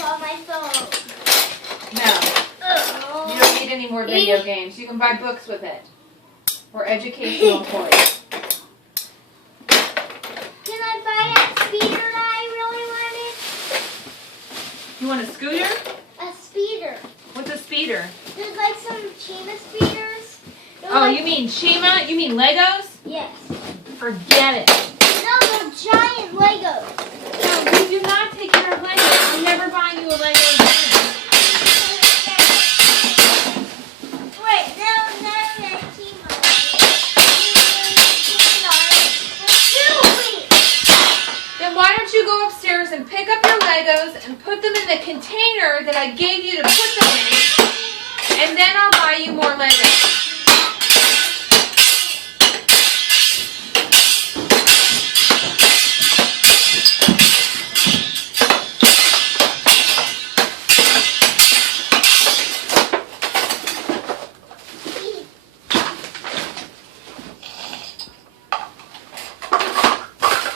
on my phone. No. You don't need any more video games. You can buy books with it. Or educational toys. Can I buy that speeder that I really wanted? You want a scooter? A speeder. What's a speeder? There's like some Chima speeders. Oh, you mean Shima? You mean Legos? Yes. Forget it. No, they're giant Legos. No, you do not take care of Legos. I'm never buying you a Lego again. Wait, no, they're Chima. Then why don't you go upstairs and pick up your Legos and put them in the container that I gave you to put them in, and then I'll buy you more Legos.